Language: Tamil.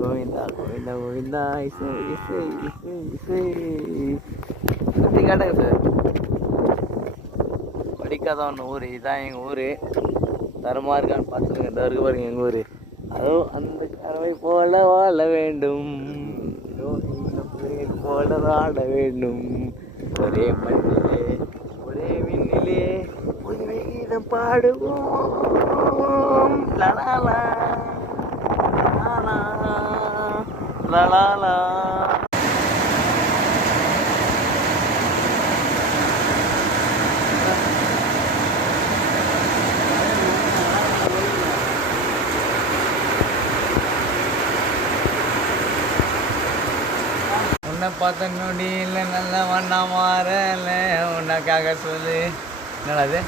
கோவிந்தா கோவிந்தா கோவிந்தா இசை இசை இசை இசை சுற்றி காட்டுங்க சார். படிக்காதவன் ஊர், இதுதான் எங்கள் ஊர். தரமாக இருக்கான்னு பார்த்துருங்க. இந்த இருக்கு பாருங்க எங்கள் ஊர். அதோ அந்த கறவை போல வாழ வேண்டும், இந்த புயல் போல வாழ வேண்டும். ஒரே மண்ணிலே ஒரே விண்ணிலே ஒரு கீதம் பாடுவோம். லலாலா லலாலா. உன்னை பார்த்த நொடியில் நல்ல வண்ணா மாறல உனக்காக சொல்லு. என்னது